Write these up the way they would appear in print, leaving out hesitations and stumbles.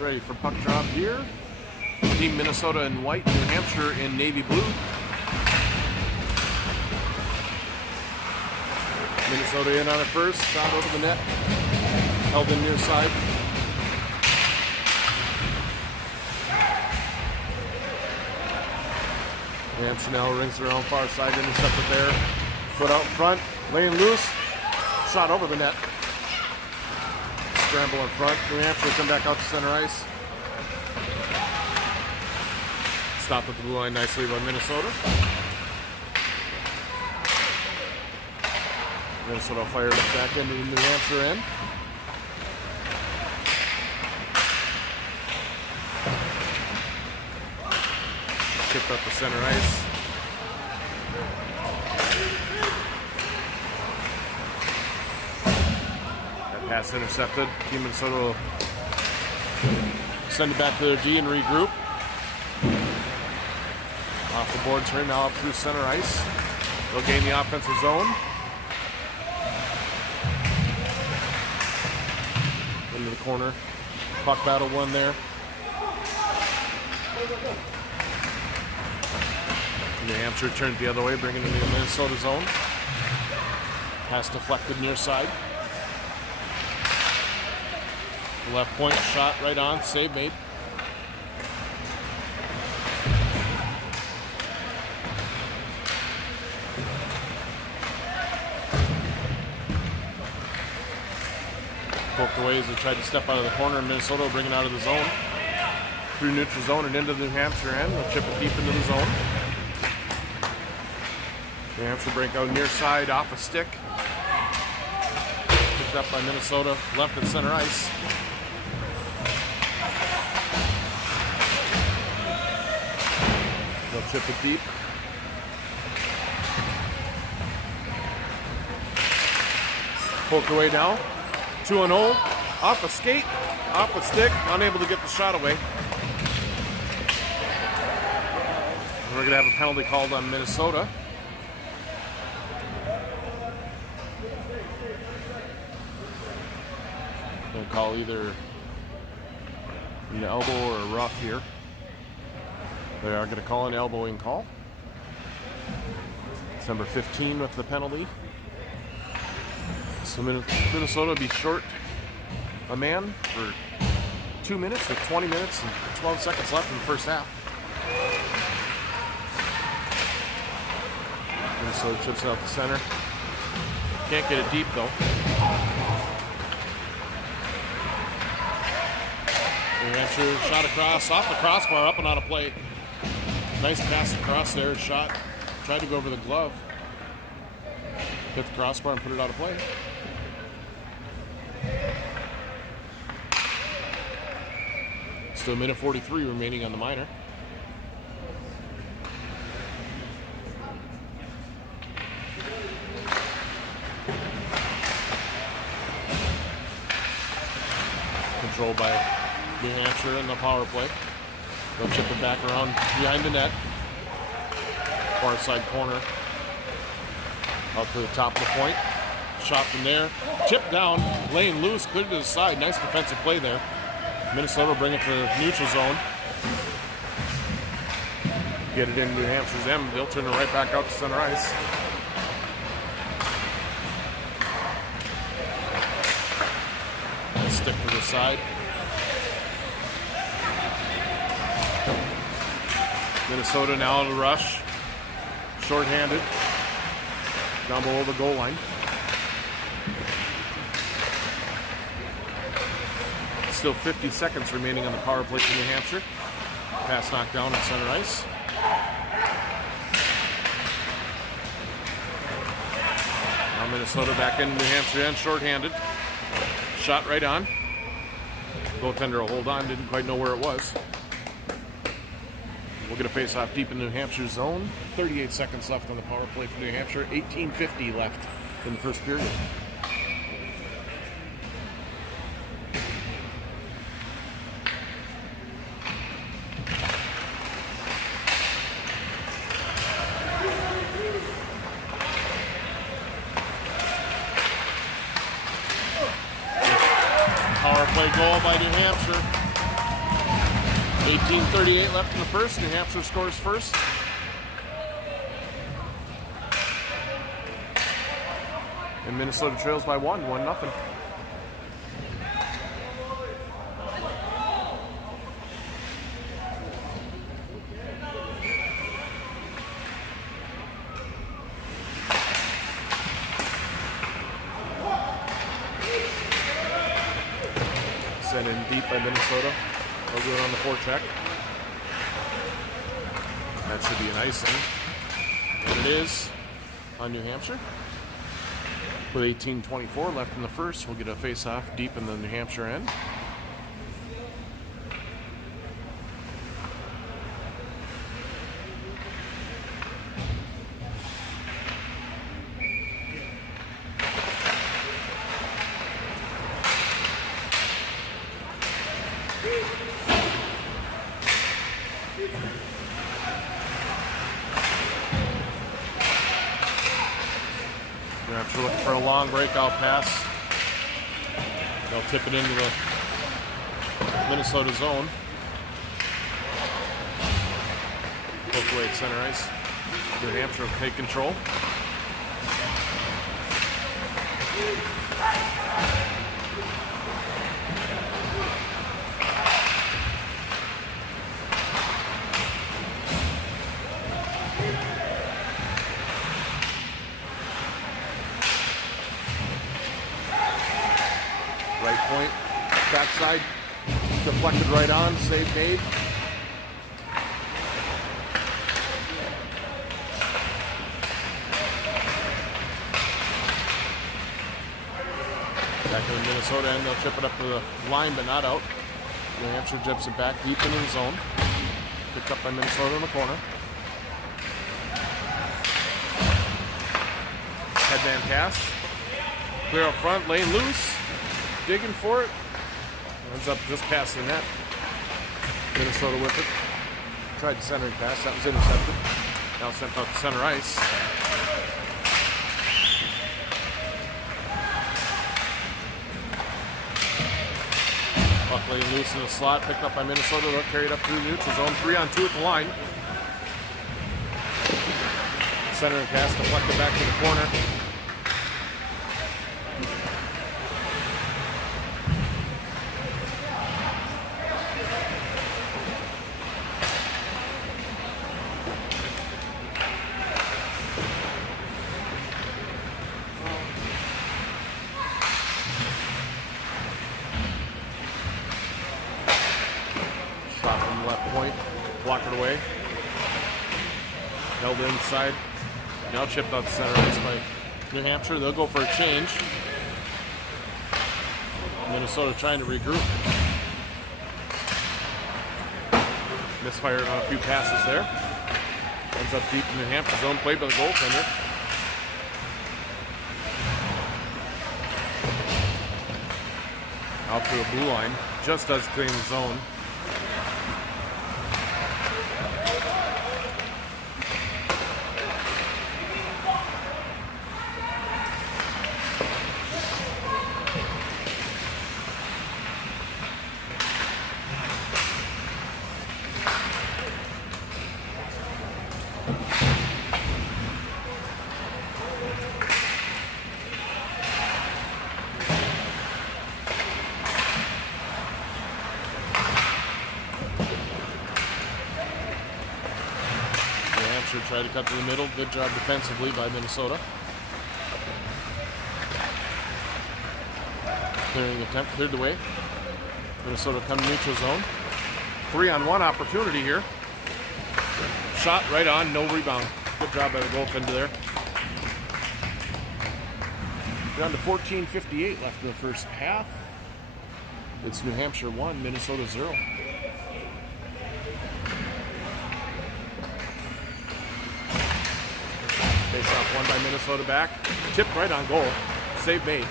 ready for puck drop here. Team Minnesota in white, New Hampshire in navy blue. Minnesota in on it first, shot over the net, held in near side. Antonell rings around far side, intercepted there. Put out in front, lane loose, shot over the net. Scramble in front, New Hampshire come back out to center ice. Stopped at the blue line nicely by Minnesota. Minnesota fired it back into the New Hampshire end. Chipped up the center ice. That pass intercepted. Team Minnesota will send it back to their D and regroup. Off the board turn now up through center ice. They'll gain the offensive zone. Into the corner. Puck battle one there. New Hampshire turned the other way, bringing it into the Minnesota zone. Pass deflected near side. Left point shot right on, save made. Poked away as they tried to step out of the corner. Minnesota will bring it out of the zone. Through neutral zone and into the New Hampshire end. They'll chip it deep into the zone. New Hampshire break out near side off a stick. Picked up by Minnesota, left and center ice. They'll chip it deep. Poked away now. 2-0. Off a skate, off a stick, unable to get the shot away. We're going to have a penalty called on Minnesota. They'll call either an elbow or a rough here. They are going to call an elbowing call. It's number 15 with the penalty. So Minnesota will be short a man for 2 minutes with 20 minutes and 12 seconds left in the first half. Minnesota chips it out the center. Can't get it deep though. New Hampshire shot across, off the crossbar, up and out of play. Nice pass across there, shot. Tried to go over the glove. Hit the crossbar and put it out of play. Still a minute 43 remaining on the minor. Controlled by New Hampshire in the power play. They'll chip it back around behind the net. Far side corner. Out to the top of the point. Shot from there. Tipped down. Lane loose. Cleared to the side. Nice defensive play there. Minnesota will bring it to the neutral zone. Get it in New Hampshire's end. They'll turn it right back out to center ice. Stick to the side. Minnesota now on the rush. Short-handed. Down below the goal line. Still 50 seconds remaining on the power play for New Hampshire. Pass knocked down on center ice. Now Minnesota back in New Hampshire end, short-handed. Shot right on. Goaltender will hold on, didn't quite know where it was. We'll get a face-off deep in New Hampshire zone. 38 seconds left on the power play for New Hampshire. 18:50 left in the first period. Power play goal by New Hampshire. 18:38 left in the first. New Hampshire scores first. And Minnesota trails by 1-0. Sent in deep by Minnesota. They'll do it on the forecheck. That should be an icing. And it is on New Hampshire. With 18:24 left in the first, we'll get a face-off deep in the New Hampshire end. New Hampshire looking for a long breakout pass. They'll tip it into the Minnesota zone. Both away at center ice. New Hampshire will take control. Right point, backside, deflected right on, save made. Back in the Minnesota end, they'll chip it up to the line, but not out. New Hampshire jips it back deep into the zone. Picked up by Minnesota in the corner. Headband pass. Clear up front, lane loose. Digging for it. Ends up just past the net. Minnesota with it. Tried the centering pass. That was intercepted. Now sent out to center ice. Luckily loose in the slot. Picked up by Minnesota. They'll carry it up through the neutral zone. 3-on-2 at the line. Centering pass deflected back to the corner. Shot from the left point, blocked it away. Held inside. Now chipped out the center ice by New Hampshire. They'll go for a change. Minnesota trying to regroup. Misfired on a few passes there. Ends up deep in New Hampshire's zone, played by the goaltender. Out to the blue line, just does clean the zone. Try to cut to the middle. Good job defensively by Minnesota. Clearing attempt, cleared the way. Minnesota come neutral zone. 3-on-1 opportunity here. Shot right on, no rebound. Good job by the goaltender there. Down to 14:58 left in the first half. It's New Hampshire 1, Minnesota 0. Face-off won by Minnesota back. Tipped right on goal. Save made.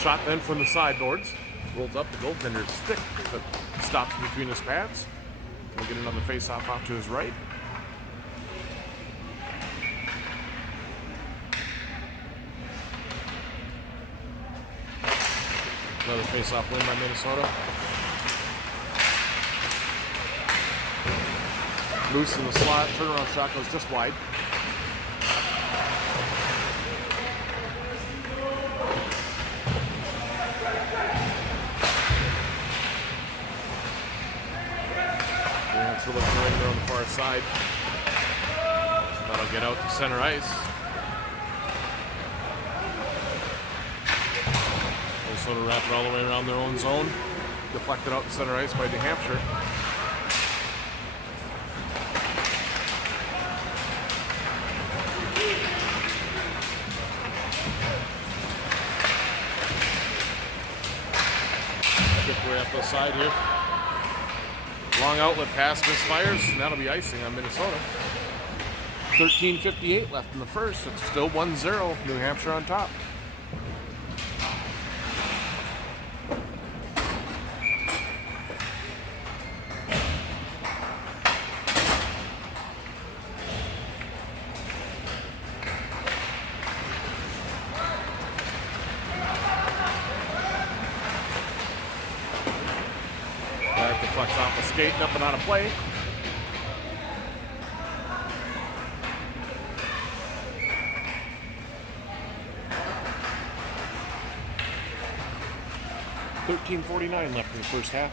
Shot then from the sideboards. Rolls up the goaltender's stick, but stops between his pads. We'll get another face-off off to his right. Another face-off win by Minnesota. Loose in the slot. Turnaround shot goes just wide. Hampshire looking right there on the far side. That'll get out to center ice. Minnesota wrap it all the way around their own zone. Deflected out to center ice by New Hampshire. Chip way up the side here. Long outlet pass misfires, and that'll be icing on Minnesota. 13:58 left in the first. It's still 1-0. New Hampshire on top. Deflects off the skate and up and out of play. $13:49 left in the first half.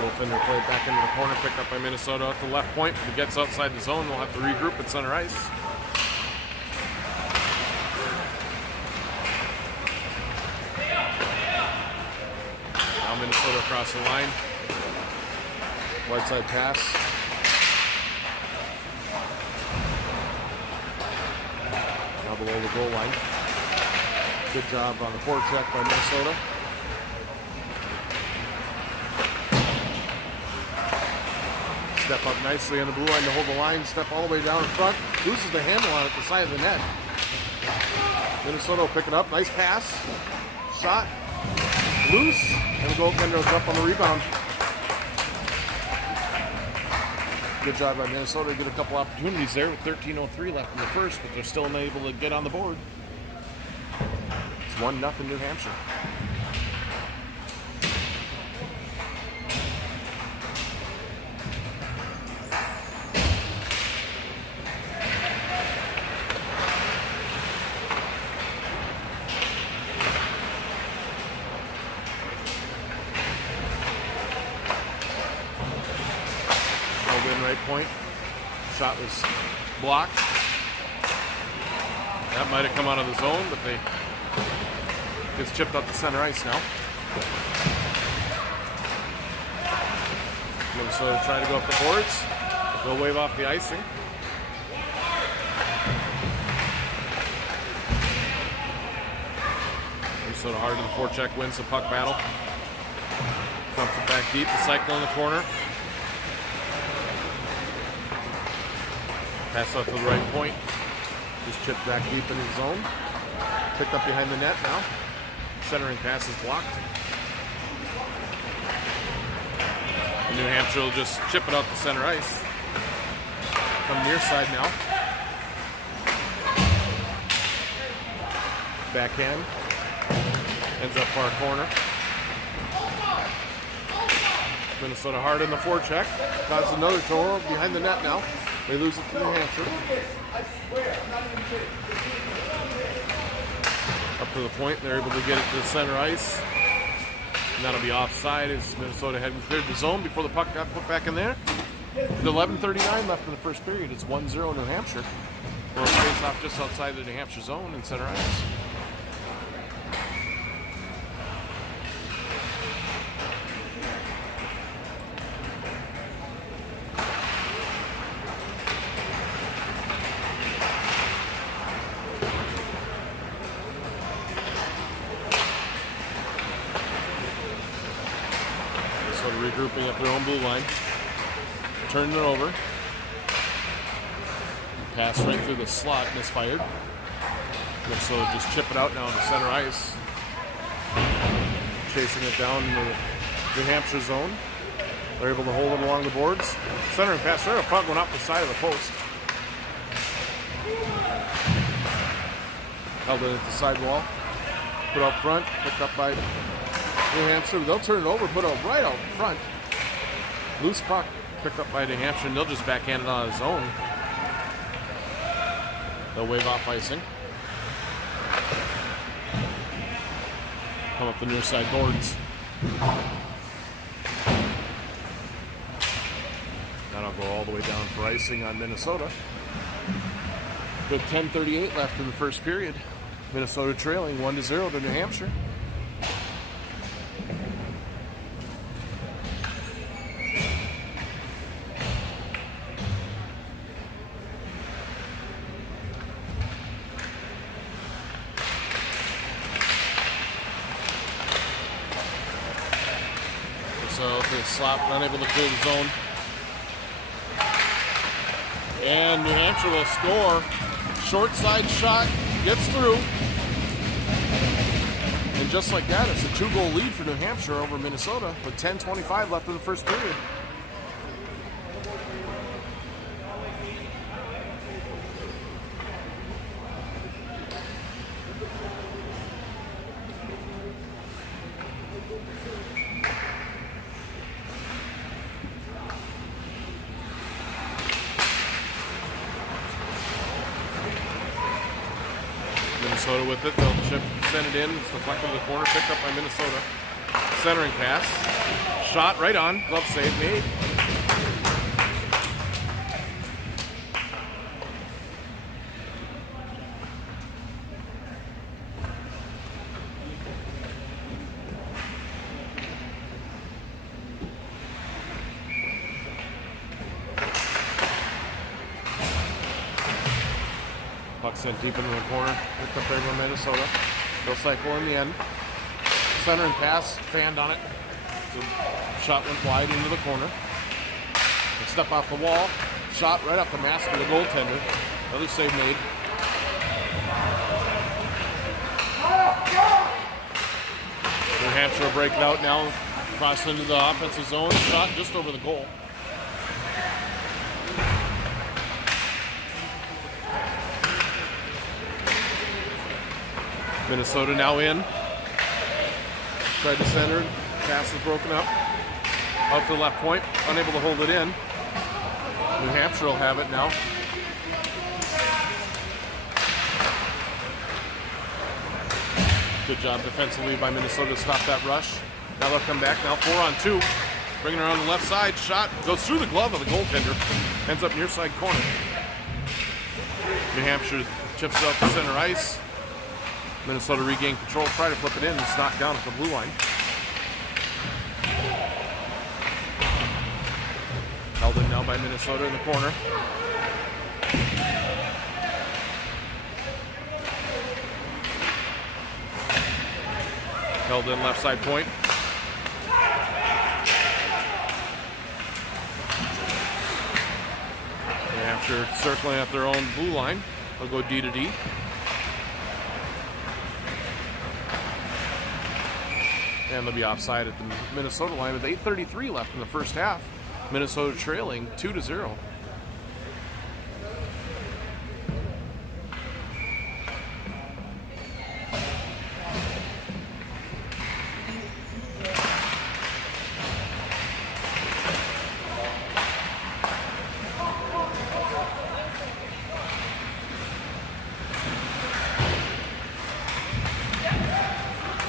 Goaltender played back into the corner, picked up by Minnesota at the left point. If he gets outside the zone, we'll have to regroup at center ice. Minnesota across the line. Wide side pass. Now below the goal line. Good job on the forecheck by Minnesota. Step up nicely on the blue line to hold the line. Step all the way down in front. Loses the handle on it at the side of the net. Minnesota will pick it up. Nice pass. Shot. Loose. And the goaltender was up on the rebound. Good job by Minnesota to get a couple opportunities there with 13:03 left in the first, but they're still unable to get on the board. It's 1-0 New Hampshire. Right point. Shot was blocked. That might have come out of the zone, but gets chipped up to center ice now. Minnesota trying to go up the boards. They'll wave off the icing. Minnesota hard in the forecheck, wins the puck battle. Dumps it back deep. The cycle in the corner. Pass out to the right point. Just chipped back deep in his zone. Picked up behind the net now. Centering pass is blocked. And New Hampshire will just chip it out to center ice. Come near side now. Backhand. Ends up far corner. Minnesota hard in the forecheck. Causes another total behind the net now. They lose it to New Hampshire. Up to the point, they're able to get it to the center ice. And that'll be offside as Minnesota hadn't cleared the zone before the puck got put back in there. With 11:39 left in the first period, it's 1-0 New Hampshire. Well, face off just outside the New Hampshire zone in center ice. Regrouping at their own blue line. Turning it over. Pass right through the slot, misfired. So just chip it out now to center ice. Chasing it down in the New Hampshire zone. They're able to hold it along the boards. Centering pass there, a puck went off the side of the post. Held it at the sidewall. Put up front, picked up by New Hampshire, they'll turn it over, put it right out front. Loose puck picked up by New Hampshire, and they'll just backhand it on his own. They'll wave off icing. Come up the near side boards. That'll go all the way down for icing on Minnesota. With 10:38 left in the first period. Minnesota trailing 1-0 to New Hampshire. So the slop unable to clear the zone. And New Hampshire will score. Short side shot, gets through. And just like that, it's a 2-goal lead for New Hampshire over Minnesota with 10:25 left in the first period. Minnesota with it. They'll send it in. It's deflected to the corner. Picked up by Minnesota. Centering pass. Shot right on. Glove save made. Puck sent deep into the corner. Picked up there by Minnesota. They'll cycle in the end. Centering pass, fanned on it. So shot went wide into the corner. They step off the wall. Shot right off the mask of the goaltender. Another save made. New Hampshire break it out now. Cross into the offensive zone. Shot just over the goal. Minnesota now in. Tried to center. Pass is broken up. Out to the left point. Unable to hold it in. New Hampshire will have it now. Good job defensively by Minnesota to stop that rush. Now they'll come back. Now 4-on-2. Bringing it around the left side. Shot goes through the glove of the goaltender. Ends up near side corner. New Hampshire chips it out to center ice. Minnesota regain control, try to flip it in, it's knocked down at the blue line. Held in now by Minnesota in the corner. Held in left side point. New Hampshire circling at their own blue line. They'll go D to D. And they'll be offside at the Minnesota line with 8:33 left in the first half. Minnesota trailing 2-0.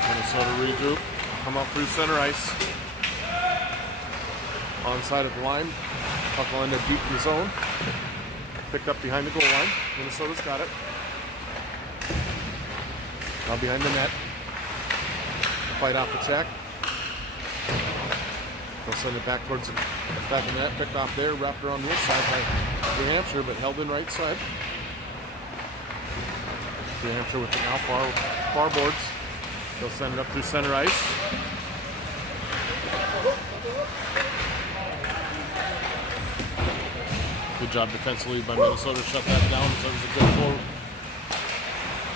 Minnesota regroup. Come up through center ice. Onside at the line. Puck will end up deep in the zone. Picked up behind the goal line. Minnesota's got it. Now behind the net. Fight off the check. They'll send it back towards the back of the net. Picked off there. Wrapped around the inside by New Hampshire, but held in right side. New Hampshire with it now far boards. They'll send it up through center ice. Good job defensively by Minnesota to shut that down. So it was a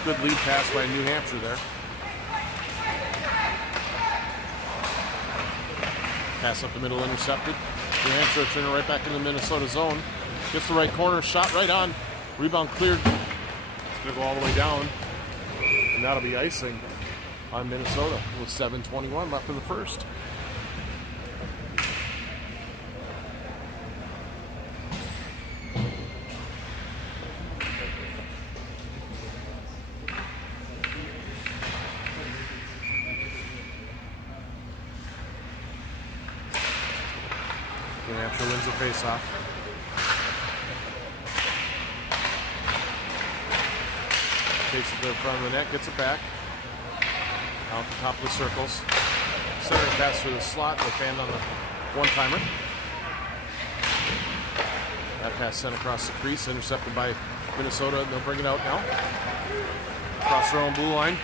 good lead pass by New Hampshire there. Pass up the middle intercepted. New Hampshire turning right back into the Minnesota zone. Gets the right corner, shot right on. Rebound cleared. It's going to go all the way down. And that'll be icing. on Minnesota with 7:21 left in the first. New Hampshire wins the face-off. Takes it to the front of the net, gets it back. Out the top of the circles. Center pass through the slot with hand on the one-timer. That pass sent across the crease, intercepted by Minnesota. They'll bring it out now. Across their own blue line.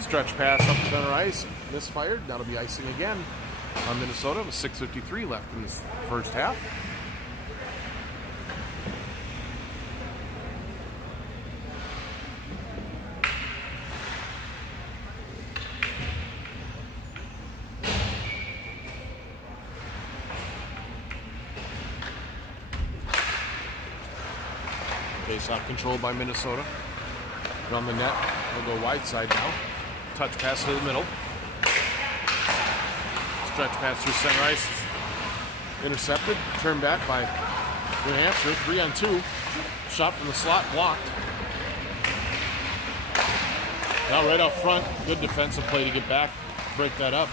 Stretch pass up the center ice. Misfired. That'll be icing again on Minnesota with 6:53 left in the first half. Face-off controlled by Minnesota. On the net, they'll go wide side now. Touch pass to the middle. Stretch pass through center ice. Intercepted. Turned back by New Hampshire. 3-on-2. Shot from the slot. Blocked. Now right out front. Good defensive play to get back. Break that up.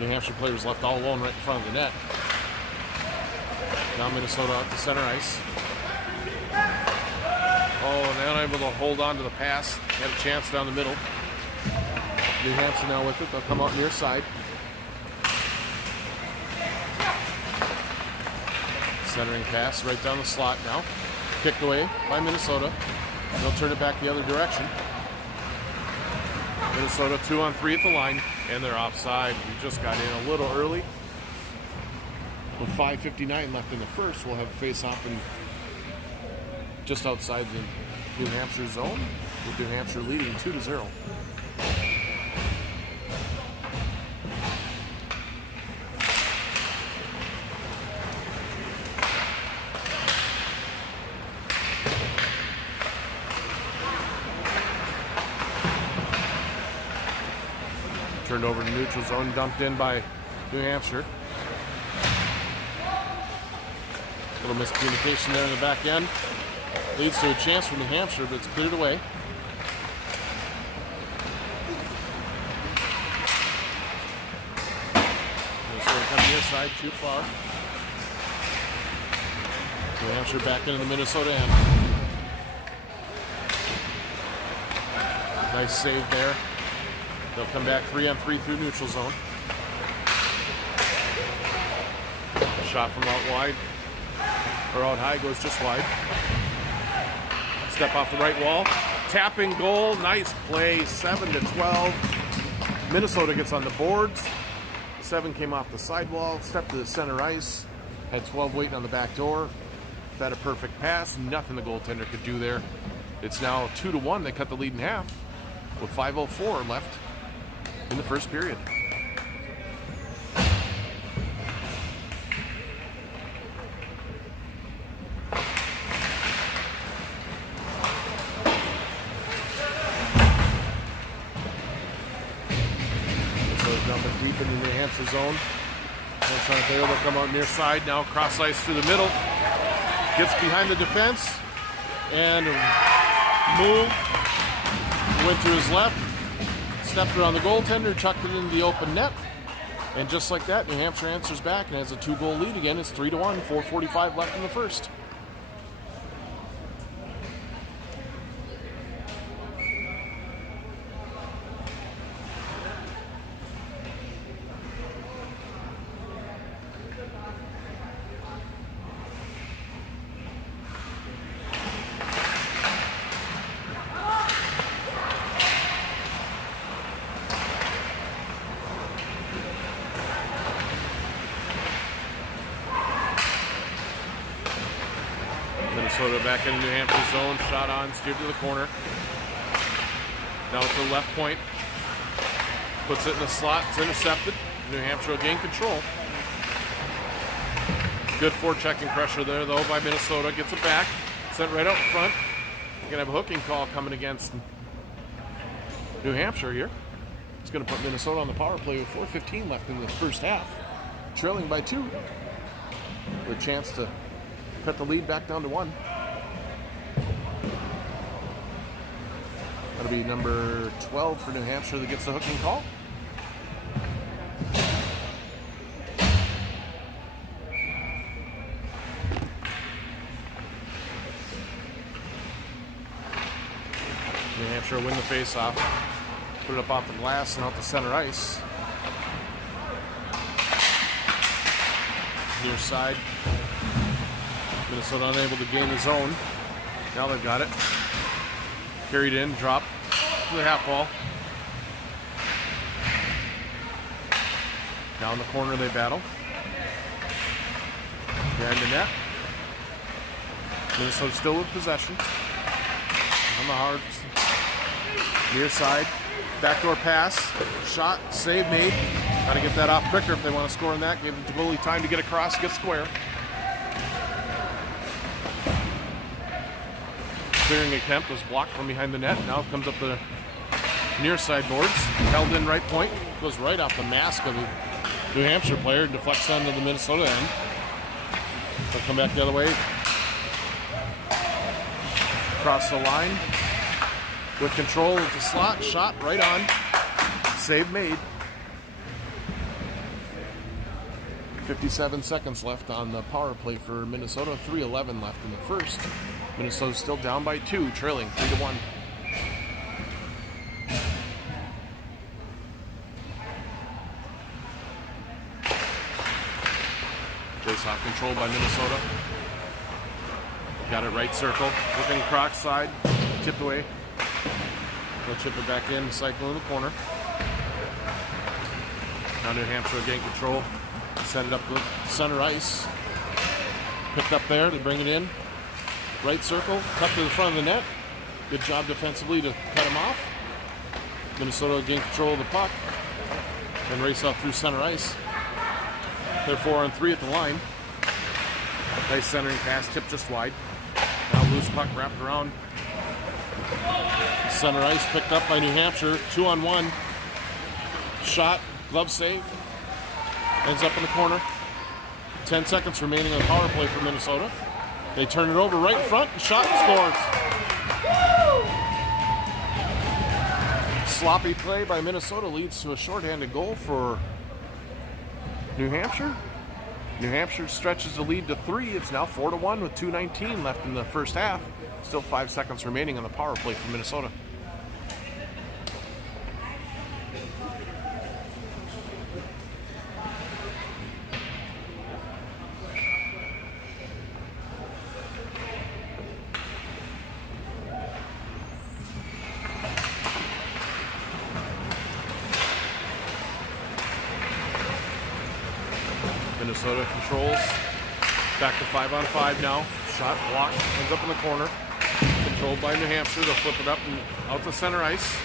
New Hampshire players left all alone right in front of the net. Now Minnesota out to center ice. Oh, and unable to hold on to the pass. Had a chance down the middle. New Hampshire now with it. They'll come out near side. Centering pass right down the slot now. Kicked away by Minnesota. They'll turn it back the other direction. Minnesota 2-on-3 at the line, and they're offside. We just got in a little early. With 5:59 left in the first, we'll have a face-off in just outside the New Hampshire zone, with New Hampshire leading 2-0. Turned over to neutral zone, dumped in by New Hampshire. Little miscommunication there in the back end. Leads to a chance for New Hampshire, but it's cleared away. Minnesota coming near side, too far. New Hampshire back into the Minnesota end. Nice save there. They'll come back 3-on-3 through neutral zone. Shot from out wide, or out high, goes just wide. Step off the right wall. Tapping goal. Nice play. 7-12. Minnesota gets on the boards. 7 came off the sidewall. Stepped to the center ice. Had 12 waiting on the back door. Had a perfect pass. Nothing the goaltender could do there. It's now 2-1. They cut the lead in half with 5:04 left in the first period. Deep in the New Hampshire zone. Once on there, they'll come out near side. Now cross ice through the middle. Gets behind the defense and moved. Went to his left. Stepped around the goaltender, chucked it into the open net. And just like that, New Hampshire answers back and has a 2-goal lead again. It's 3-1, 4:45 left in the first. Minnesota back into New Hampshire zone. Shot on, steered to the corner. Now it's the left point. Puts it in the slot. It's intercepted. New Hampshire will gain control. Good forechecking pressure there, though, by Minnesota. Gets it back. Sent right out front. You're going to have a hooking call coming against New Hampshire here. It's going to put Minnesota on the power play with 4:15 left in the first half. Trailing by 2. With a chance to cut the lead back down to 1. That'll be number 12 for New Hampshire that gets the hooking call. New Hampshire win the face-off. Put it up off the glass and out to center ice. Near side. Minnesota unable to gain the zone. Now they've got it. Carried in, dropped to the half wall. Now in the corner they battle. Behind the net. Minnesota still with possession. On the hard. Near side. Backdoor pass. Shot. Save made. Got to get that off quicker if they want to score in that. Give the goalie time to get across, get square. Clearing attempt was blocked from behind the net. Now it comes up the near side boards. Held in right point. Goes right off the mask of the New Hampshire player. Deflects onto the Minnesota end. They'll come back the other way. Across the line. With control of the slot. Shot right on. Save made. 57 seconds left on the power play for Minnesota. 3:11 left in the first. Minnesota's still down by 2, trailing 3-1. Face-off controlled by Minnesota. Got it right circle. Looking Croc side. Tipped away. They'll chip it back in. Cycle in the corner. Now New Hampshire getting control. Send it up to center ice. Picked up there. They bring it in. Right circle. Cut to the front of the net. Good job defensively to cut him off. Minnesota gain control of the puck. Then race off through center ice. They're 4-on-3 at the line. Nice centering pass. Tipped just wide. Now loose puck wrapped around. Center ice picked up by New Hampshire. 2-on-1. Shot. Glove save. Ends up in the corner. 10 seconds remaining on the power play for Minnesota. They turn it over right in front. Shot and scores. Sloppy play by Minnesota leads to a shorthanded goal for New Hampshire. New Hampshire stretches the lead to 3. It's now 4-1 with 2:19 left in the first half. Still 5 seconds remaining on the power play for Minnesota. Minnesota controls. Back to 5-on-5 now. Shot blocked. Ends up in the corner. Controlled by New Hampshire. They'll flip it up and out to center ice.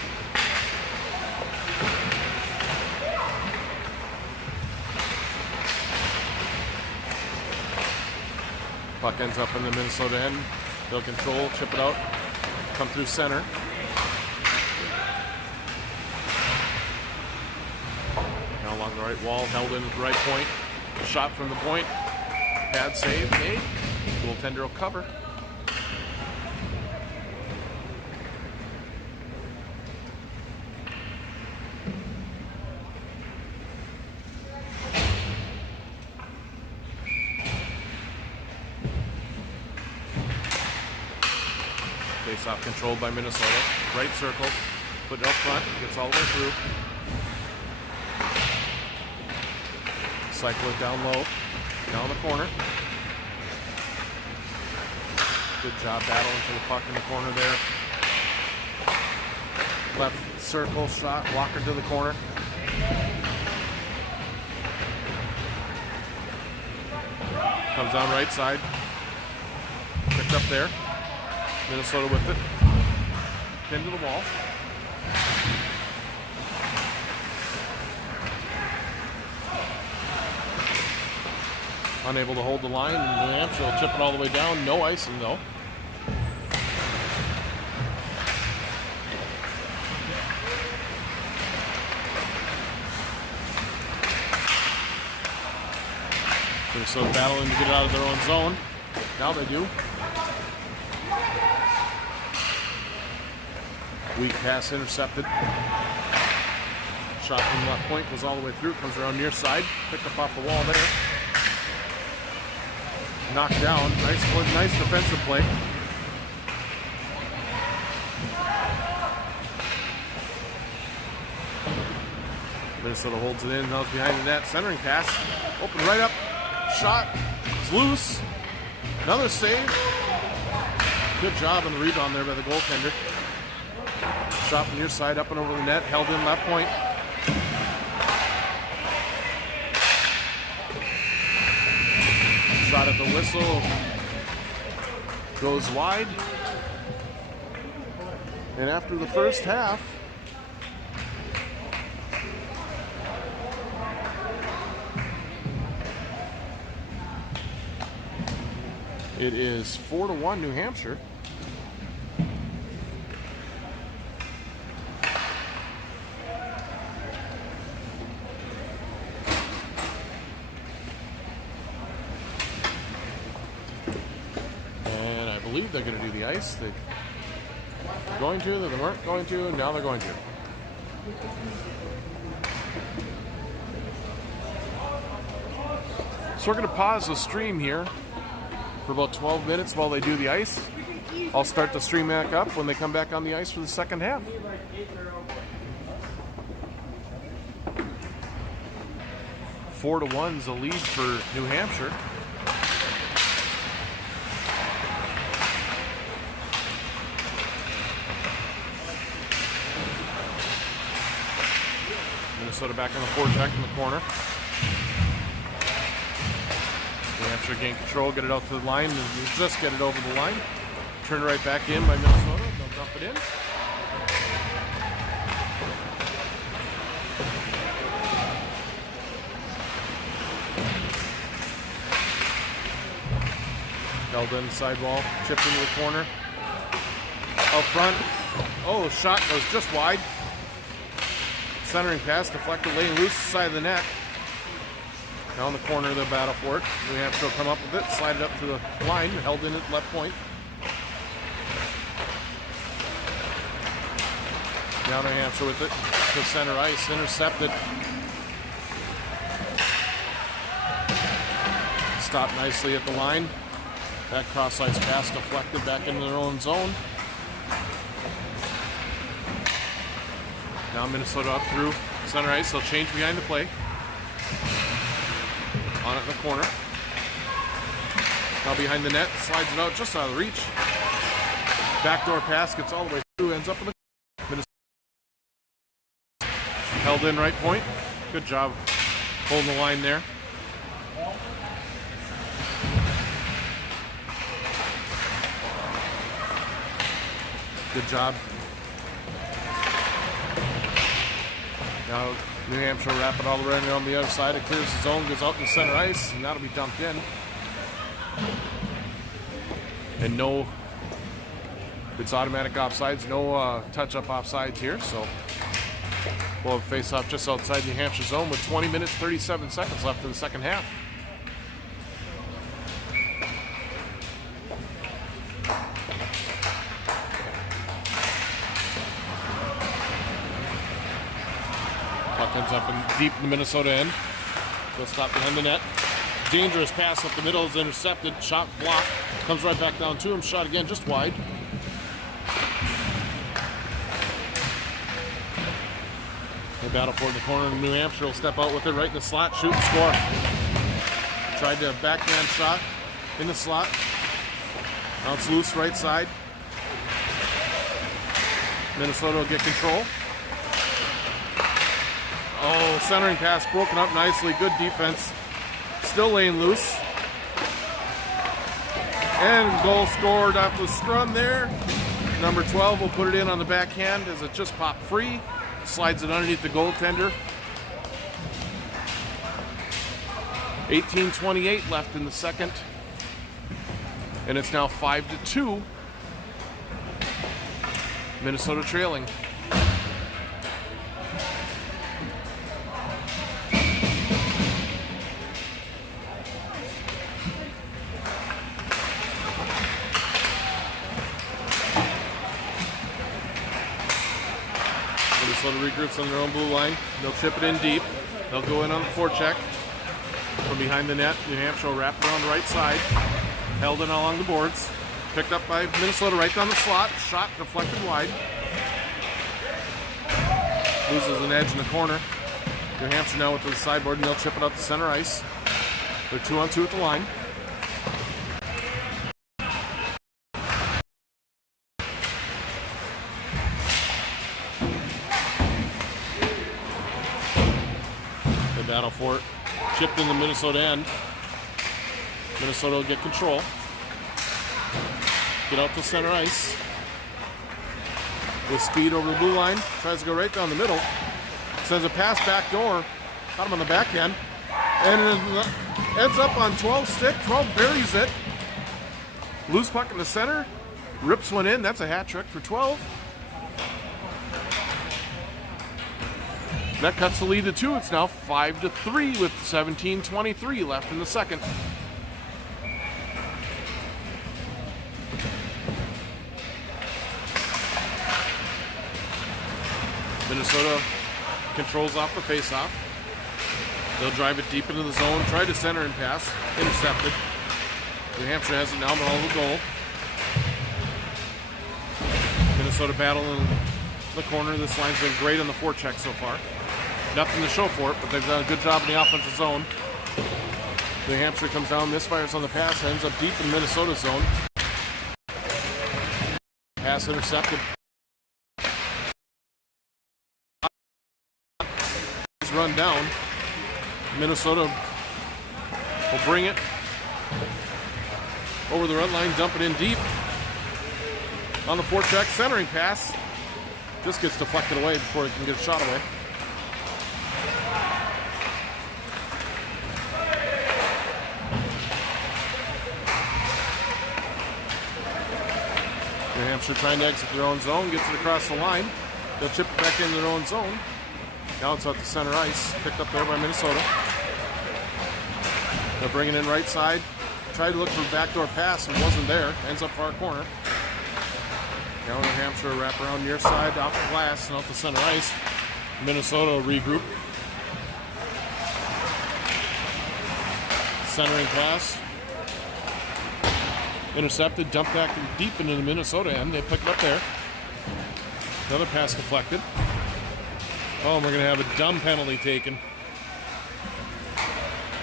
Puck ends up in the Minnesota end. They'll control, chip it out, come through center. Now along the right wall, held in at the right point. Shot from the point. Pad save made. Goaltender will cover. Face-off controlled by Minnesota. Right circle. Put it up front. Gets all the way through. Cycle it down low. Down the corner. Good job battling for the puck in the corner there. Left circle shot. Walker to the corner. Comes down right side. Picked up there. Minnesota with it. Into the wall. Unable to hold the line. New Hampshire will chip it all the way down. No icing though. Minnesota battling to get it out of their own zone. Now they do. Weak pass intercepted. Shot from left point goes all the way through. Comes around near side. Picked up off the wall there. Knocked down. Nice defensive play. Minnesota holds it in. Now it's behind the net. Centering pass. Open right up. Shot. It's loose. Another save. Good job on the rebound there by the goaltender. Shot from near side up and over the net. Held in left point. Shot at the whistle. Goes wide. And after the first half, it is 4-1 New Hampshire. And I believe they're going to do the ice. They're going to, they weren't going to, and now they're going to. So we're going to pause the stream here for about 12 minutes while they do the ice. I'll start the stream back up when they come back on the ice for the second half. Four to 1's a lead for New Hampshire. Minnesota back on the forecheck in the corner. New Hampshire gain control, get it out to the line, and just get it over the line. Turn right back in by Minnesota. They'll dump it in. Held in the sidewall, chipped into the corner. Out front. Oh, shot goes just wide. Centering pass, deflected, laying loose, side of the net. Now in the corner of the battle for it. New Hampshire will come up with it, slide it up to the line, held in at left point. Now New Hampshire with it to center ice, intercepted. Stopped nicely at the line. That cross ice pass deflected back into their own zone. Now Minnesota up through center ice. They'll change behind the play. On it in the corner. Now behind the net. Slides it out just out of the reach. Backdoor pass gets all the way through. Ends up in the Minnesota. Held in right point. Good job holding the line there. Good job. Now New Hampshire wrap it all the way on the other side. It clears the zone, goes out in the center ice, and that'll be dumped in. And no, it's automatic offsides, no touch-up offsides here, so we'll have a face-off just outside New Hampshire zone with 20 minutes, 37 seconds left in the second half. Puck ends up in deep in the Minnesota end. They'll stop behind the net. Dangerous pass up the middle is intercepted. Shot blocked. Comes right back down to him. Shot again just wide. They battle for it in the corner. New Hampshire will step out with it right in the slot. Shoot and score. Tried to backhand shot in the slot. Now it's loose right side. Minnesota will get control. Oh, centering pass broken up nicely. Good defense. Still laying loose. And goal scored off the scrum there. Number 12 will put it in on the backhand as it just popped free. Slides it underneath the goaltender. 18:28 left in the second. And it's now 5-2. Minnesota trailing. Minnesota regroups on their own blue line. They'll chip it in deep. They'll go in on the forecheck. From behind the net, New Hampshire will wrap around the right side. Held in along the boards. Picked up by Minnesota right down the slot. Shot deflected wide. Loses an edge in the corner. New Hampshire now with the sideboard, and they'll chip it up to center ice. They're 2-on-2 at the line. They battle for it. Chipped in the Minnesota end. Minnesota will get control. Get out to center ice. With speed over the blue line. Tries to go right down the middle. Sends a pass back door. Got him on the backhand. And ends up on 12 stick. 12 buries it. Loose puck in the center. Rips one in. That's a hat trick for 12. That cuts the lead to 2. It's now 5-3 with 17:23 left in the second. Minnesota controls off the face-off. They'll drive it deep into the zone, try to center and pass. Intercepted. New Hampshire has it now, but all the goal. Minnesota battling the corner. This line's been great on the forecheck so far. Nothing to show for it, but they've done a good job in the offensive zone. New Hampshire comes down, misfires on the pass, ends up deep in Minnesota's zone. Pass intercepted. Run down. Minnesota will bring it over the red line, dump it in deep. On the forecheck, centering pass. Just gets deflected away before it can get a shot away. New Hampshire trying to exit their own zone, gets it across the line. They'll chip it back into their own zone. Now it's out to center ice, picked up there by Minnesota. They're bringing in right side. Tried to look for a backdoor pass and wasn't there. Ends up far corner. Now New Hampshire wrap around near side, off the glass, and out to center ice. Minnesota regroup. Centering pass. Intercepted, dumped back deep into the Minnesota end. They picked it up there. Another pass deflected. Oh, and we're going to have a dumb penalty taken.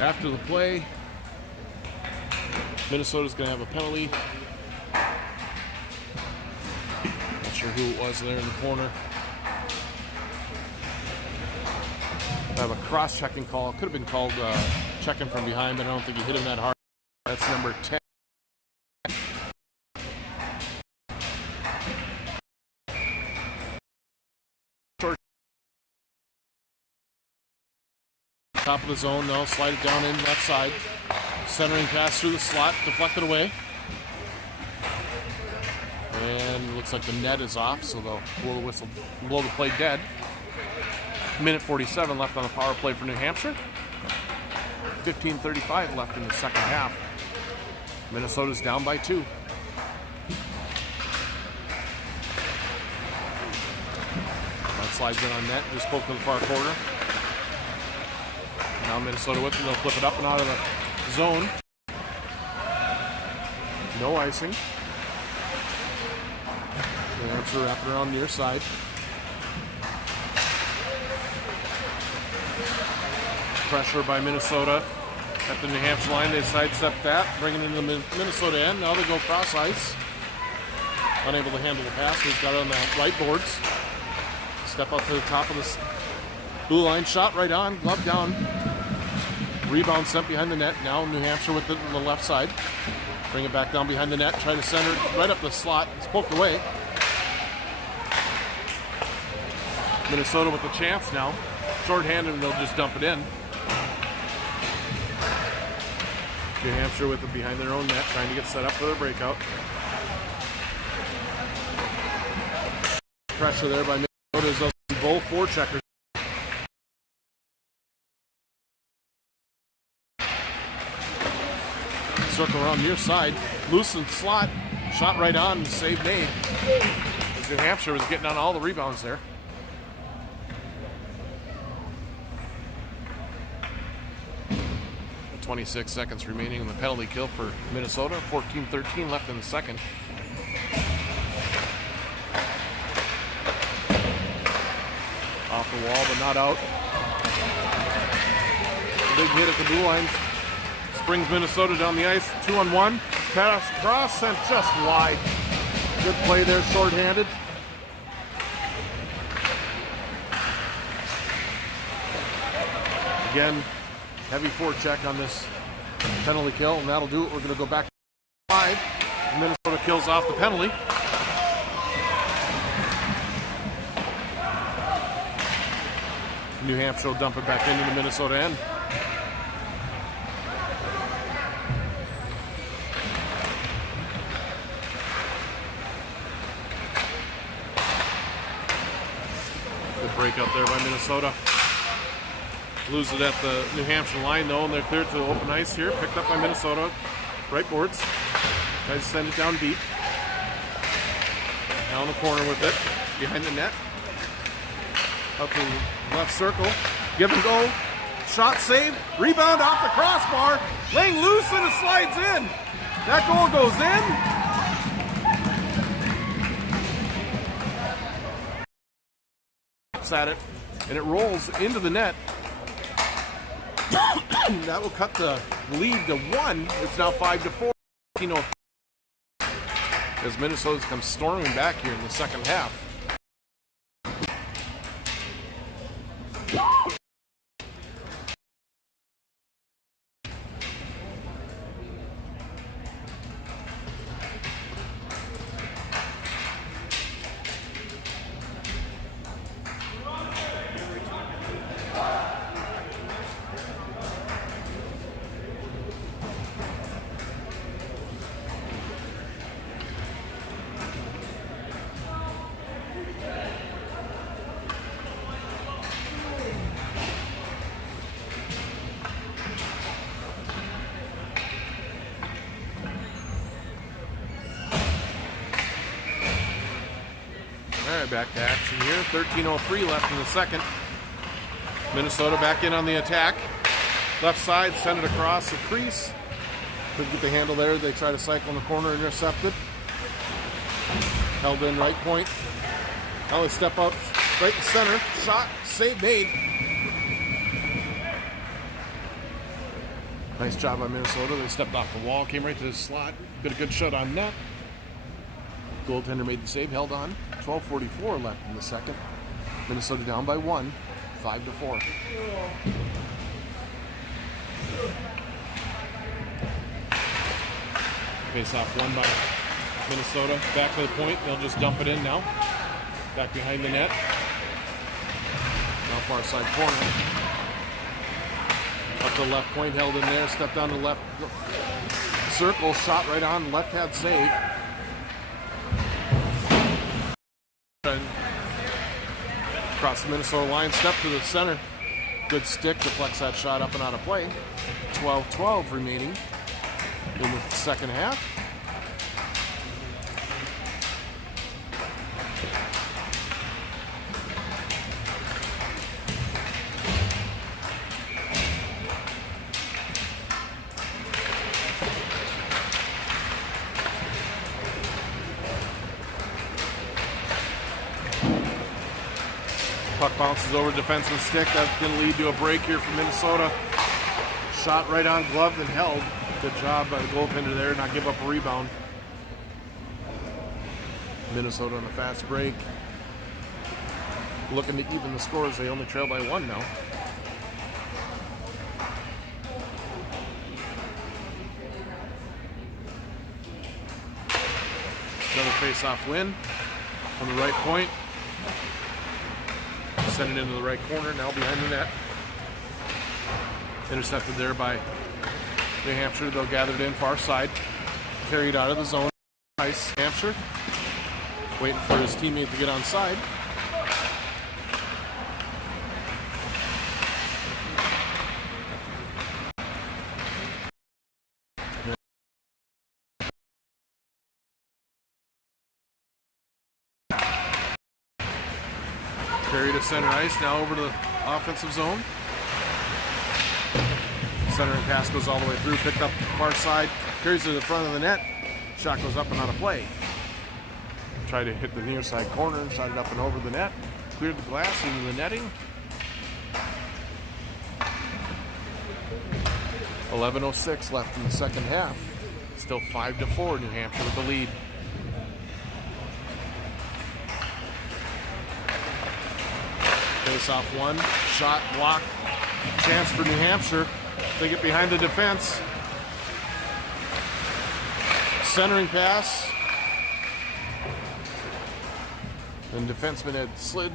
After the play, Minnesota's going to have a penalty. Not sure who it was there in the corner. I have a cross-checking call. Could have been called checking from behind, but I don't think he hit him that hard. That's number 10. Top of the zone now, slide it down in left side. Centering pass through the slot, deflected away. And looks like the net is off, so they'll blow the whistle, blow the play dead. Minute 47 left on the power play for New Hampshire. 15:35 left in the second half. Minnesota's down by 2. That slides in on net, just spoke to the far corner. Now Minnesota with it, they'll flip it up and out of the zone. No icing. New Hampshire wrapping around near side. Pressure by Minnesota at the New Hampshire line. They sidestep that, bring it into the Minnesota end. Now they go cross ice. Unable to handle the pass. He's got it on the right boards. Step up to the top of this blue line. Shot right on, glove down. Rebound sent behind the net. Now New Hampshire with it on the left side. Bring it back down behind the net. Try to center it right up the slot. It's poked away. Minnesota with a chance now. Short-handed and they'll just dump it in. New Hampshire with it behind their own net, trying to get set up for their breakout. Pressure there by Minnesota as both forecheckers. Circle around near side, loosened slot, shot right on, save made. As New Hampshire was getting on all the rebounds there. 26 seconds remaining in the penalty kill for Minnesota. 14-13 left in the second. Off the wall, but not out. Big hit at the blue line. Springs Minnesota down the ice. 2-on-1. Pass cross sent just wide. Good play there, shorthanded. Again, heavy forecheck on this penalty kill, and that'll do it. We're going to go back to 5. Minnesota kills off the penalty. New Hampshire will dump it back into the Minnesota end. Good break out there by Minnesota. Lose it at the New Hampshire line though, and they're cleared to the open ice here. Picked up by Minnesota. Right boards. Tries to send it down deep. Down the corner with it. Behind the net. Up to the left circle. Give and go. Shot saved. Rebound off the crossbar. Laying loose and it slides in. That goal goes in. At it. And it rolls into the net. That will cut the lead to 1. It's now 5-4. As Minnesota's come storming back here in the second half. All right, back to action here. 13:03 left in the second. Minnesota back in on the attack. Left side, send it across the crease. Couldn't get the handle there. They try to cycle in the corner, intercepted. Held in right point. Now they step up right to center. Shot, save made. Nice job by Minnesota. They stepped off the wall, came right to the slot. Got a good shot on net. Goaltender made the save, held on. 12:44 left in the second. Minnesota down by 1, 5-4. Face off won by Minnesota. Back to the point. They'll just dump it in now. Back behind the net. Now far side corner. Up to the left point, held in there. Stepped down the left circle. Shot right on. Left hand save. Across the Minnesota line, step to the center. Good stick, deflects that shot up and out of play. 12-12 remaining in the second half. Puck bounces over defensive stick. That's going to lead to a break here for Minnesota. Shot right on, gloved and held. Good job by the goaltender there, not give up a rebound. Minnesota on a fast break. Looking to even the scores. They only trail by 1 now. Another face-off win on the right point. Send it into the right corner, now behind the net. Intercepted there by New Hampshire. They'll gather it in far side. Carried out of the zone. Nice. Hampshire waiting for his teammate to get on side. Carry to center ice, now over to the offensive zone. Centering pass goes all the way through, picked up far side, carries to the front of the net. Shot goes up and out of play. Tried to hit the near side corner, shot it up and over the net. Cleared the glass into the netting. 11:06 left in the second half. Still 5-4, New Hampshire with the lead. Face off one, shot blocked. Chance for New Hampshire. They get behind the defense. Centering pass. And defenseman had slid,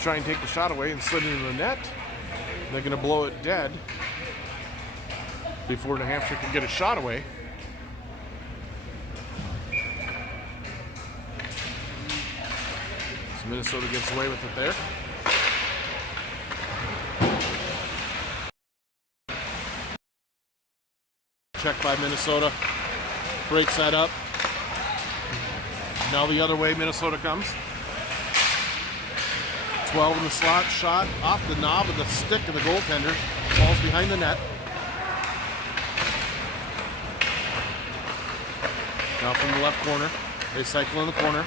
try and take the shot away and slid into the net. They're going to blow it dead before New Hampshire can get a shot away. So Minnesota gets away with it there. Check by Minnesota. Breaks that up. Now the other way Minnesota comes. 12 in the slot. Shot off the knob of the stick of the goaltender. Falls behind the net. Now from the left corner. They cycle in the corner.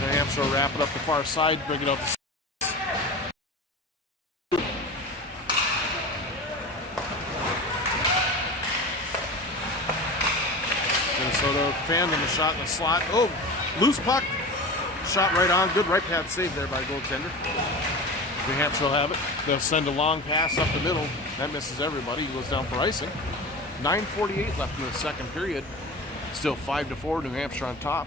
New Hampshire wrap it up the far side. Bring it out the Minnesota fanned on the shot in the slot. Oh, loose puck. Shot right on. Good right pad save there by the goaltender. New Hampshire will have it. They'll send a long pass up the middle. That misses everybody. He goes down for icing. 9:48 left in the second period. Still 5-4. New Hampshire on top.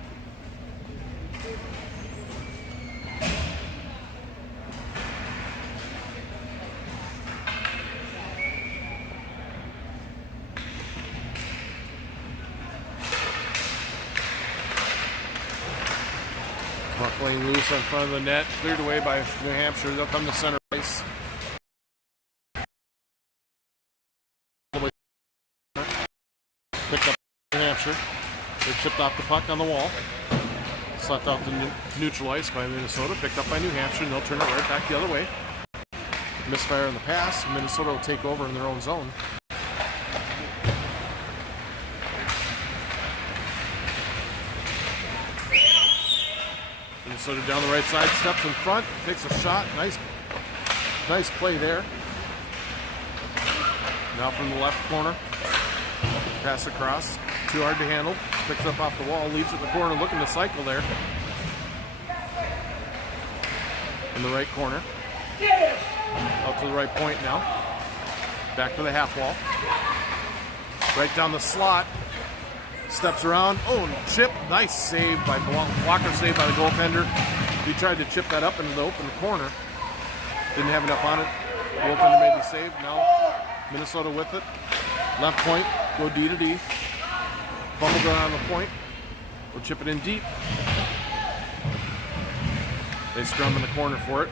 Puck laying loose in front of the net, cleared away by New Hampshire. They'll come to center ice. Picked up New Hampshire. They chipped off the puck on the wall. Slapped out the neutral ice by Minnesota. Picked up by New Hampshire, and they'll turn it right back the other way. Misfire in the pass. Minnesota will take over in their own zone. Minnesota down the right side, steps in front, takes a shot. Nice play there. Now from the left corner, pass across, too hard to handle. Picks up off the wall, leaves it in the corner, looking to cycle there. In the right corner, out to the right point now. Back to the half wall. Right down the slot. Steps around. Oh, chip. Nice save by blocker save by the goaltender. He tried to chip that up into the open corner. Didn't have enough on it. The goaltender made the save. Now Minnesota with it. Left point. Go D to D. Bubble gun on the point. We'll chip it in deep. They scrum in the corner for it.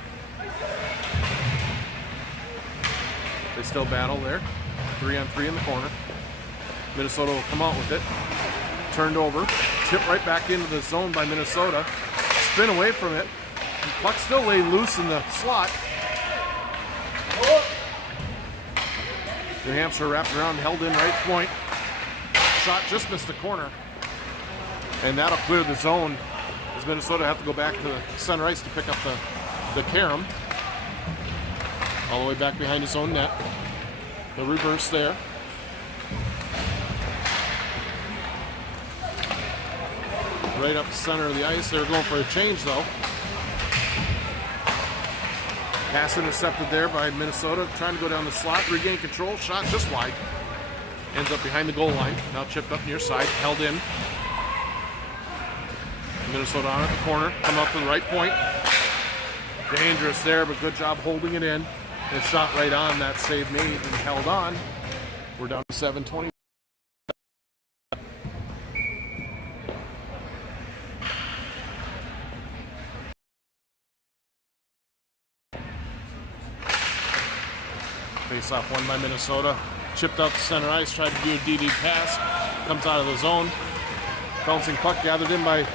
They still battle there. 3-on-3 in the corner. Minnesota will come out with it. Turned over. Chip right back into the zone by Minnesota. Spin away from it. Puck still laid loose in the slot. New Hampshire wrapped around, held in right point. Shot just missed the corner. And that'll clear the zone as Minnesota have to go back to the center ice to pick up the carom. All the way back behind his own net. The reverse there. Right up the center of the ice. They're going for a change though. Pass intercepted there by Minnesota. Trying to go down the slot, regain control. Shot just wide. Ends up behind the goal line. Now chipped up near side. Held in. Minnesota on at the corner. Come up to the right point. Dangerous there, but good job holding it in. And shot right on. That save made and held on. We're down to 7:20. Face-off won by Minnesota. Chipped out to center ice, tried to do a DD pass. Comes out of the zone. Bouncing puck gathered in by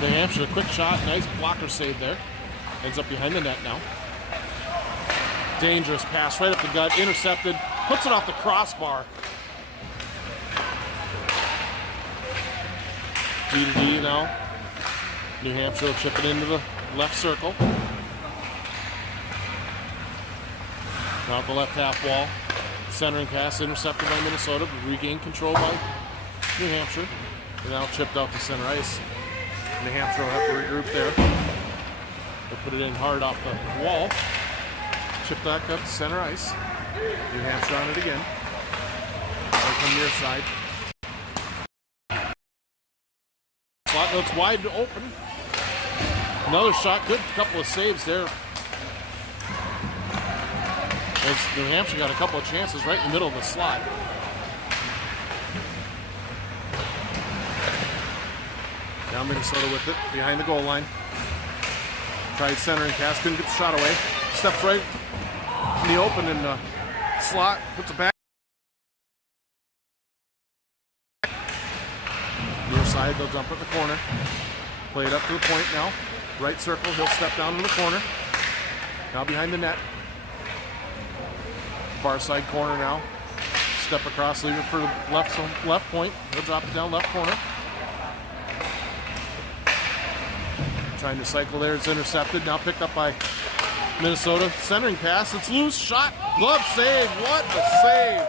New Hampshire. Quick shot, nice blocker save there. Ends up behind the net now. Dangerous pass right up the gut, intercepted, puts it off the crossbar. D to D now. New Hampshire will chip it into the left circle. Out the left half wall. Centering pass intercepted by Minnesota, but regained control by New Hampshire. And now chipped out to center ice. New Hampshire will have to regroup there. They'll put it in hard off the wall. Chip back up to center ice. New Hampshire on it again. Right from near side. Slot looks wide open. Another shot, good couple of saves there. As New Hampshire got a couple of chances right in the middle of the slot. Now Minnesota with it, behind the goal line. Tried centering pass, couldn't get the shot away. Steps right in the open in the slot, puts it back. Near side, they'll jump at the corner. Play it up to the point now. Right circle, he'll step down in the corner. Now behind the net. Far side corner now. Step across, leave it for the left point. He'll drop it down left corner. Trying to cycle there, it's intercepted. Now picked up by Minnesota. Centering pass, it's loose, shot, glove save. What a save!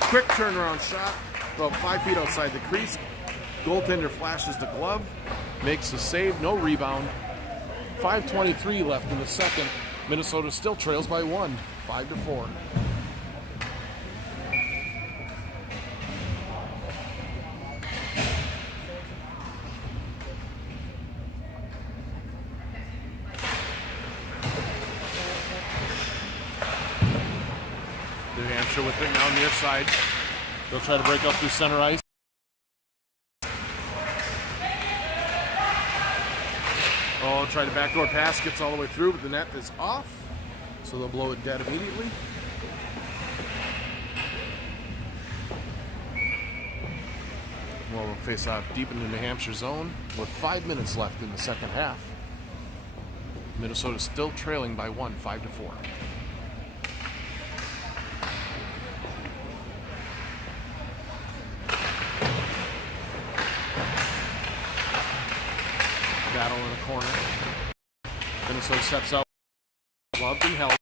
Quick turnaround shot, about 5 feet outside the crease. Goaltender flashes the glove, makes the save, no rebound. 5:23 left in the second. Minnesota still trails by 1, 5-4. New Hampshire with it now near side. They'll try to break up through center ice. Oh, try to backdoor pass, gets all the way through, but the net is off. So they'll blow it dead immediately. Well, we'll face off deep into New Hampshire zone with 5 minutes left in the second half. Minnesota still trailing by 1, 5-4. Battle in the corner. Minnesota steps out. Gloved and held.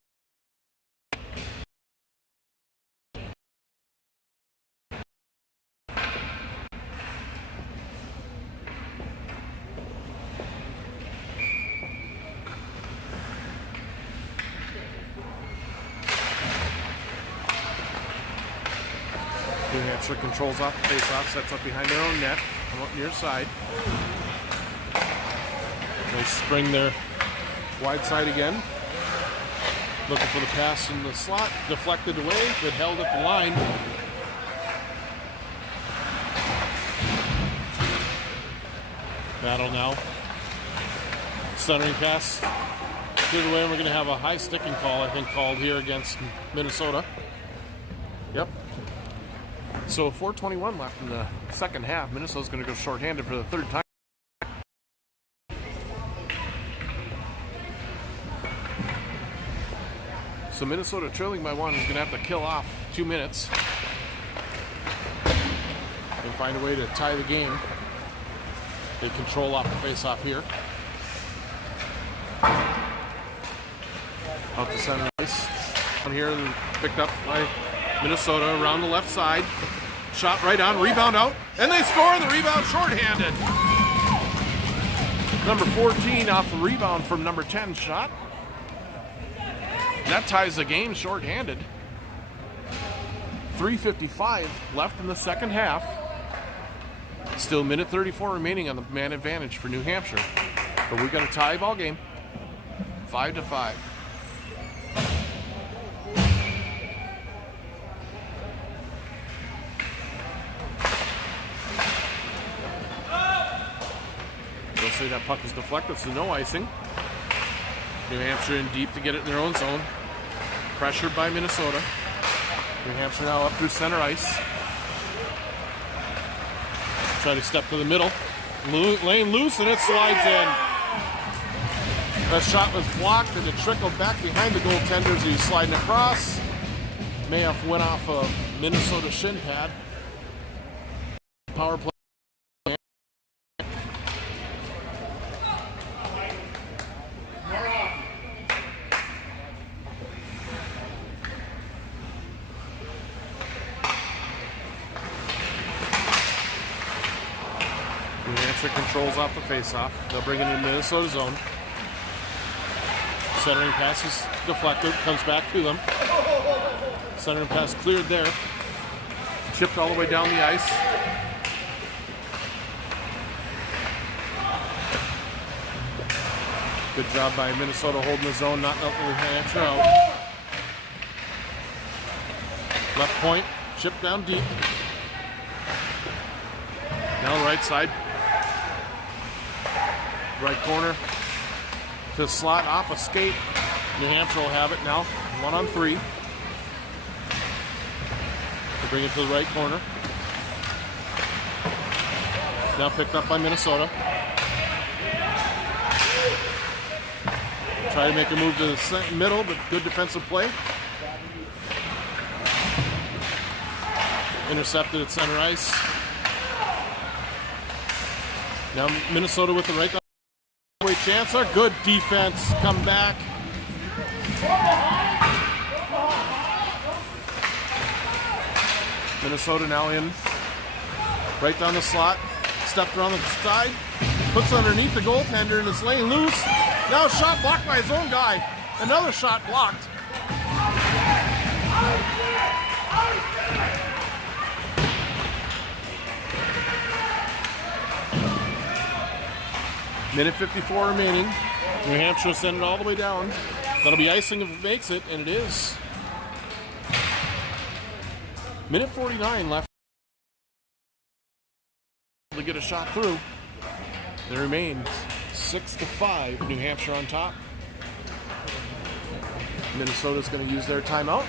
New Hampshire controls off the face-off, sets up behind their own net. Come up near side. They spring their wide side again. Looking for the pass in the slot. Deflected away, but held at the line. Battle now. Centering pass. Cleared away, and we're going to have a high sticking call, I think, called here against Minnesota. Yep. So 4:21 left in the second half. Minnesota's going to go shorthanded for the third time. So Minnesota trailing by 1 is going to have to kill off 2 minutes and find a way to tie the game. They control off the face-off here. Out to center ice. On here, picked up by Minnesota around the left side. Shot right on, rebound out, and they score the rebound shorthanded. Number 14 off the rebound from number 10 shot. That ties the game shorthanded. 3:55 left in the second half. Still minute 34 remaining on the man advantage for New Hampshire. But we've got a tie ball game. 5-5. They'll say that puck is deflected, so no icing. New Hampshire in deep to get it in their own zone. Pressured by Minnesota. New Hampshire now up through center ice. Try to step to the middle. Lane loose, and it slides in. That shot was blocked and it trickled back behind the goaltender as he was sliding across. May have went off a Minnesota shin pad. Power play. New Hampshire controls off the faceoff. They'll bring it in Minnesota zone. Centering pass is deflected, comes back to them. Centering pass cleared there. Chipped all the way down the ice. Good job by Minnesota holding the zone, not letting New Hampshire out. Left point, chipped down deep. Now right side. Right corner to slot off a skate. New Hampshire will have it now. 1-on-3. To bring it to the right corner. Now picked up by Minnesota. Try to make a move to the middle, but good defensive play. Intercepted at center ice. Now Minnesota with the right way chancer. Good defense. Come back. Minnesota now in. Right down the slot. Stepped around the side. Puts underneath the goaltender and is laying loose. Now a shot blocked by his own guy. Another shot blocked. Minute 54 remaining. New Hampshire will send it all the way down. That'll be icing if it makes it, and it is. Minute 49 left to get a shot through. There remains 6-5. New Hampshire on top. Minnesota's going to use their timeout.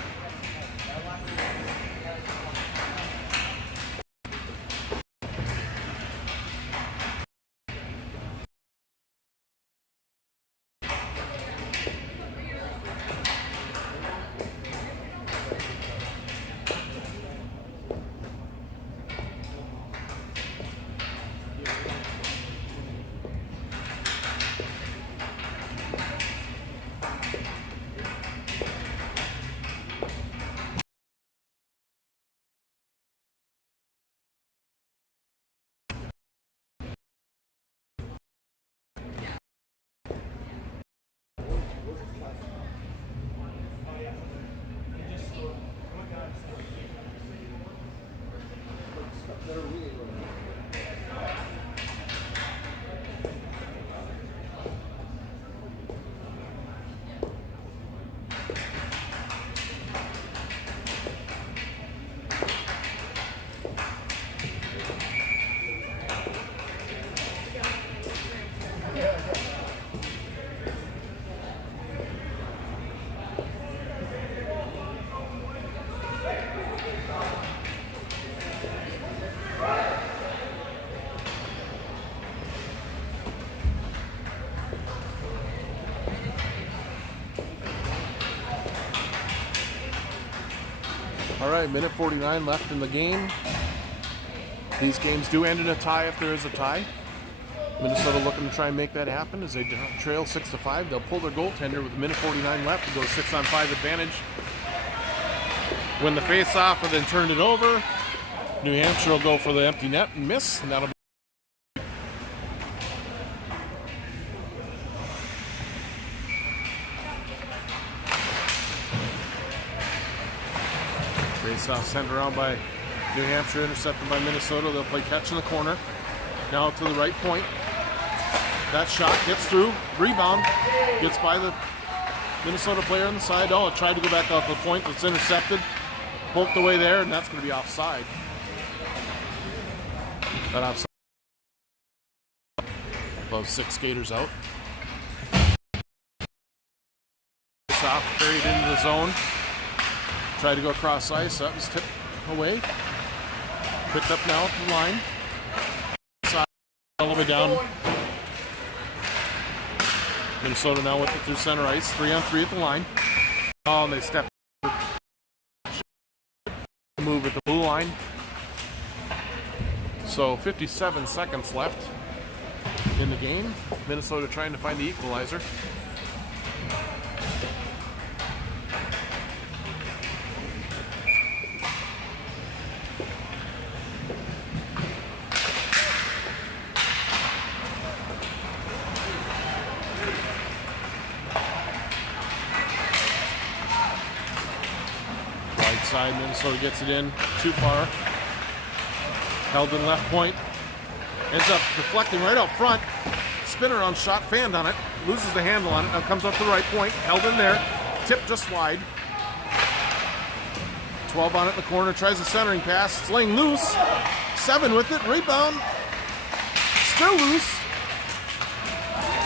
All right, minute 49 left in the game. These games do end in a tie if there is a tie. Minnesota looking to try and make that happen as they trail 6-5. They'll pull their goaltender with a minute 49 left to go 6-on-5 advantage. Win the face-off and then turn it over. New Hampshire will go for the empty net and miss, and that'll be face-off sent around by New Hampshire, intercepted by Minnesota. They'll play catch in the corner. Now to the right point. That shot gets through. Rebound. Gets by the Minnesota player on the side. Oh, it tried to go back off the point. It's intercepted. Poked away there, and that's going to be offside. That offside. About 6 skaters out. Off, carried into the zone. Tried to go across ice. That was tipped away. Picked up now at the line. Side all the way down. Minnesota now with it through center ice. 3-on-3 at the line. Oh, and they step move at the blue line. So 57 seconds left in the game. Minnesota trying to find the equalizer. Right side, Minnesota gets it in too far. Held in left point. Ends up deflecting right out front. Spinner on shot, fanned on it. Loses the handle on it. Now comes up to the right point. Held in there. Tipped just wide. 12 on it in the corner. Tries a centering pass. Sling loose. 7 with it. Rebound. Still loose.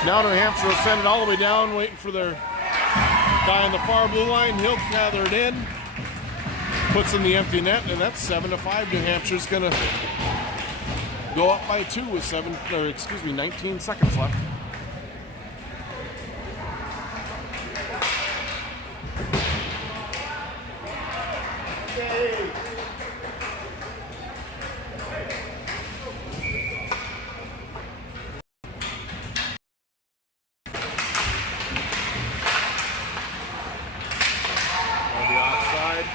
Now New Hampshire will send it all the way down, waiting for their guy on the far blue line. He'll gather it in. Puts in the empty net, and that's 7-5. New Hampshire's going to go up by 2 with 19 seconds left. On the offside.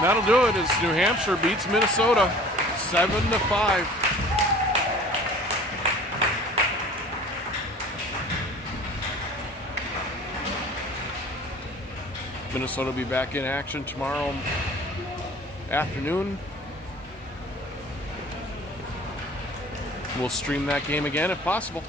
That'll do it as New Hampshire beats Minnesota 7-5. Minnesota will be back in action tomorrow afternoon. We'll stream that game again if possible.